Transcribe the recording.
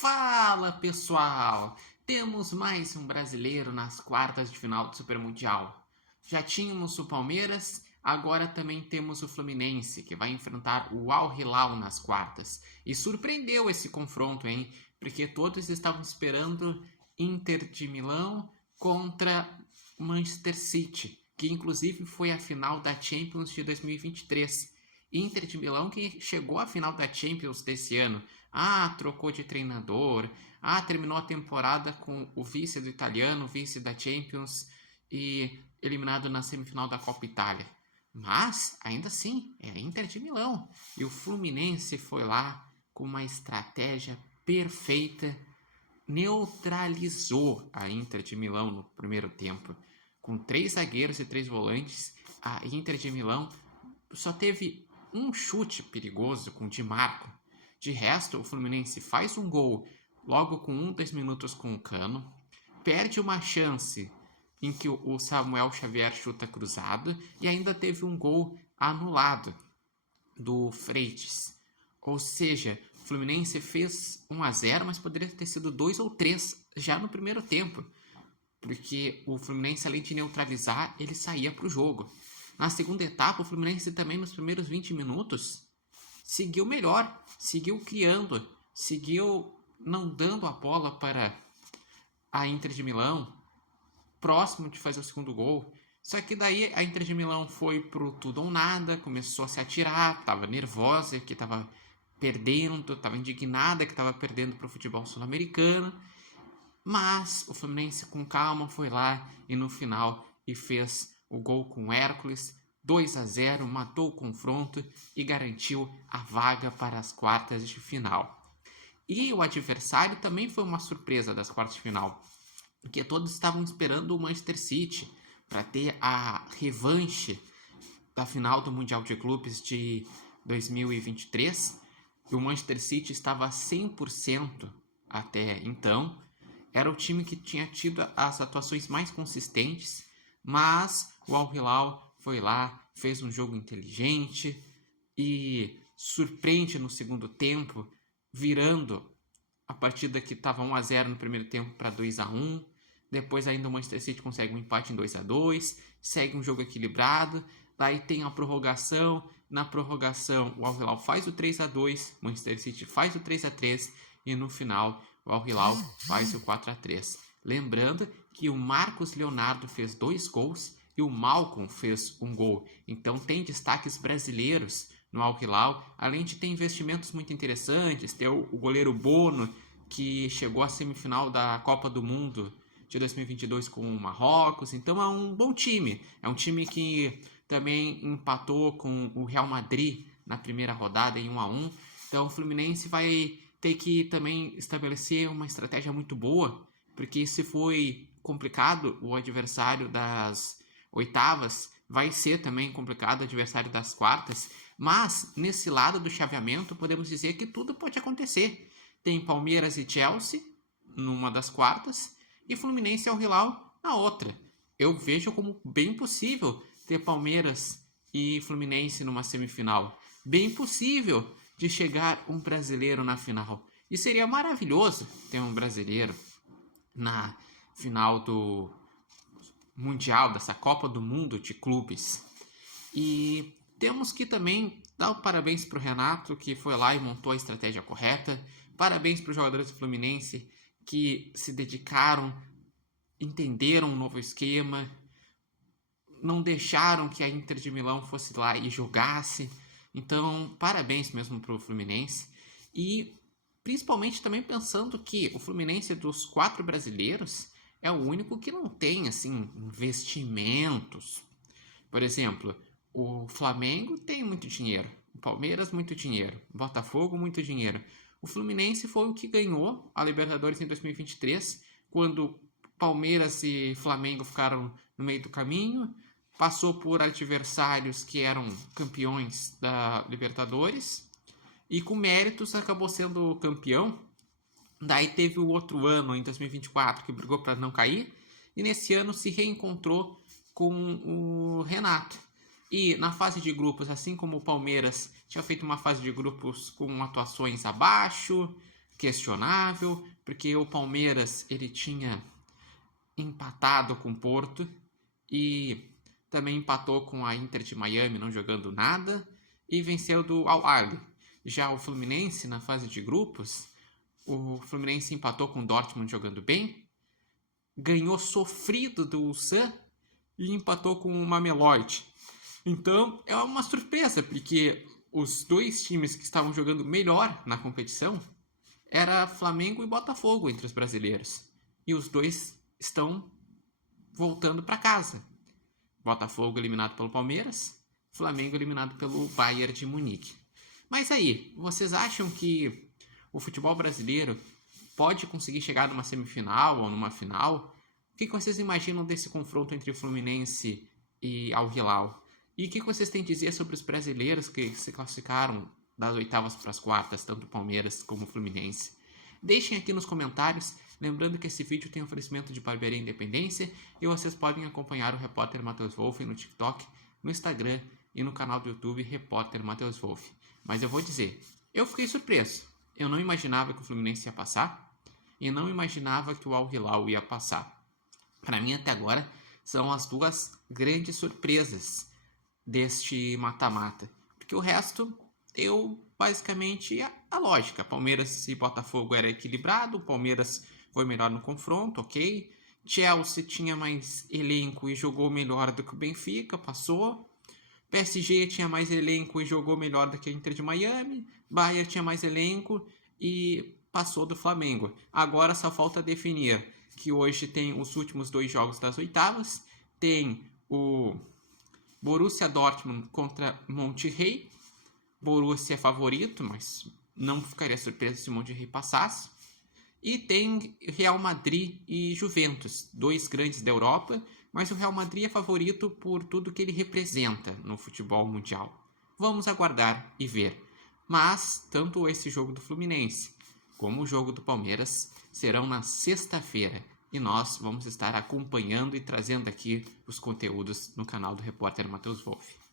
Fala pessoal! Temos mais um brasileiro nas quartas de final do Super Mundial. Já tínhamos o Palmeiras, agora também temos o Fluminense, que vai enfrentar o Al Hilal nas quartas. E surpreendeu esse confronto, hein? Porque todos estavam esperando Inter de Milão contra Manchester City, que inclusive foi a final da Champions de 2023. Inter de Milão que chegou à final da Champions desse ano. Trocou de treinador. Terminou a temporada com o vice do italiano, o vice da Champions e eliminado na semifinal da Copa Itália. Mas, ainda assim, é a Inter de Milão. E o Fluminense foi lá com uma estratégia perfeita, neutralizou a Inter de Milão no primeiro tempo. Com 3 zagueiros e 3 volantes, a Inter de Milão só teve um chute perigoso com o Di Marco. De resto, o Fluminense faz um gol logo com 2 minutos com o Cano, perde uma chance em que o Samuel Xavier chuta cruzado e ainda teve um gol anulado do Freitas. Ou seja, o Fluminense fez 1-0, mas poderia ter sido 2 ou 3 já no primeiro tempo, porque o Fluminense, além de neutralizar, ele saía para o jogo. Na segunda etapa, o Fluminense também nos primeiros 20 minutos seguiu melhor, seguiu criando, seguiu não dando a bola para a Inter de Milão, próximo de fazer o segundo gol. Só que daí a Inter de Milão foi pro tudo ou nada, começou a se atirar, estava nervosa, que estava perdendo, estava indignada que estava perdendo para o futebol sul-americano. Mas o Fluminense com calma foi lá e no final e fez o gol com o Hércules, 2-0, matou o confronto e garantiu a vaga para as quartas de final. E o adversário também foi uma surpresa das quartas de final, porque todos estavam esperando o Manchester City para ter a revanche da final do Mundial de Clubes de 2023. E o Manchester City estava 100% até então. Era o time que tinha tido as atuações mais consistentes, mas o Al Hilal foi lá, fez um jogo inteligente e surpreende no segundo tempo, virando a partida que estava 1-0 no primeiro tempo para 2-1. Depois ainda o Manchester City consegue um empate em 2-2, segue um jogo equilibrado, daí tem a prorrogação, na prorrogação o Al Hilal faz o 3-2, o Manchester City faz o 3-3 e no final o Al Hilal faz o 4-3. Lembrando que o Marcos Leonardo fez 2 gols e o Malcom fez um gol. Então tem destaques brasileiros no Al Hilal, além de ter investimentos muito interessantes, ter o goleiro Bono, que chegou à semifinal da Copa do Mundo de 2022 com o Marrocos. Então é um bom time. É um time que também empatou com o Real Madrid na primeira rodada em 1-1. Então o Fluminense vai ter que também estabelecer uma estratégia muito boa, porque se foi complicado o adversário das oitavas, vai ser também complicado o adversário das quartas, mas nesse lado do chaveamento podemos dizer que tudo pode acontecer. Tem Palmeiras e Chelsea numa das quartas e Fluminense e Al Hilal na outra. Eu vejo como bem possível ter Palmeiras e Fluminense numa semifinal. Bem possível de chegar um brasileiro na final. E seria maravilhoso ter um brasileiro na final do Mundial, dessa Copa do Mundo de clubes. E temos que também dar parabéns para o Renato, que foi lá e montou a estratégia correta. Parabéns para os jogadores do Fluminense, que se dedicaram, entenderam um novo esquema, não deixaram que a Inter de Milão fosse lá e jogasse. Então, parabéns mesmo para o Fluminense. E principalmente também pensando que o Fluminense dos 4 brasileiros é o único que não tem assim investimentos. Por exemplo, o Flamengo tem muito dinheiro, o Palmeiras muito dinheiro, o Botafogo muito dinheiro. O Fluminense foi o que ganhou a Libertadores em 2023, quando Palmeiras e Flamengo ficaram no meio do caminho, passou por adversários que eram campeões da Libertadores e com méritos acabou sendo campeão. Daí teve o outro ano, em 2024, que brigou para não cair, e nesse ano se reencontrou com o Renato. E na fase de grupos, assim como o Palmeiras tinha feito uma fase de grupos com atuações abaixo, questionável, porque o Palmeiras ele tinha empatado com o Porto e também empatou com a Inter de Miami não jogando nada e venceu do Al Ahly. Já o Fluminense na fase de grupos, o Fluminense empatou com o Dortmund jogando bem, ganhou sofrido do Ulsan e empatou com o Mamelodi. Então é uma surpresa, porque os dois times que estavam jogando melhor na competição era Flamengo e Botafogo entre os brasileiros. E os dois estão voltando para casa. Botafogo eliminado pelo Palmeiras, Flamengo eliminado pelo Bayern de Munique. Mas aí, vocês acham que o futebol brasileiro pode conseguir chegar numa semifinal ou numa final? O que vocês imaginam desse confronto entre Fluminense e Al Hilal? E o que vocês têm a dizer sobre os brasileiros que se classificaram das oitavas para as quartas, tanto o Palmeiras como o Fluminense? Deixem aqui nos comentários, lembrando que esse vídeo tem oferecimento de Barbearia Independência e vocês podem acompanhar o repórter Matheus Wolff no TikTok, no Instagram e no canal do YouTube Repórter Matheus Wolff. Mas eu vou dizer, eu fiquei surpreso. Eu não imaginava que o Fluminense ia passar e não imaginava que o Al Hilal ia passar. Para mim, até agora, são as duas grandes surpresas deste mata-mata. Porque o resto, eu basicamente, a lógica. Palmeiras e Botafogo era equilibrado, o Palmeiras foi melhor no confronto, ok. Chelsea tinha mais elenco e jogou melhor do que o Benfica, passou. PSG tinha mais elenco e jogou melhor do que a Inter de Miami. Bayern tinha mais elenco e passou do Flamengo. Agora só falta definir que hoje tem os últimos dois jogos das oitavas. Tem o Borussia Dortmund contra Monterrey. Borussia é favorito, mas não ficaria surpreso se o Monterrey passasse. E tem Real Madrid e Juventus, dois grandes da Europa, mas o Real Madrid é favorito por tudo que ele representa no futebol mundial. Vamos aguardar e ver. Mas tanto esse jogo do Fluminense como o jogo do Palmeiras serão na sexta-feira e nós vamos estar acompanhando e trazendo aqui os conteúdos no canal do repórter Matheus Wolff.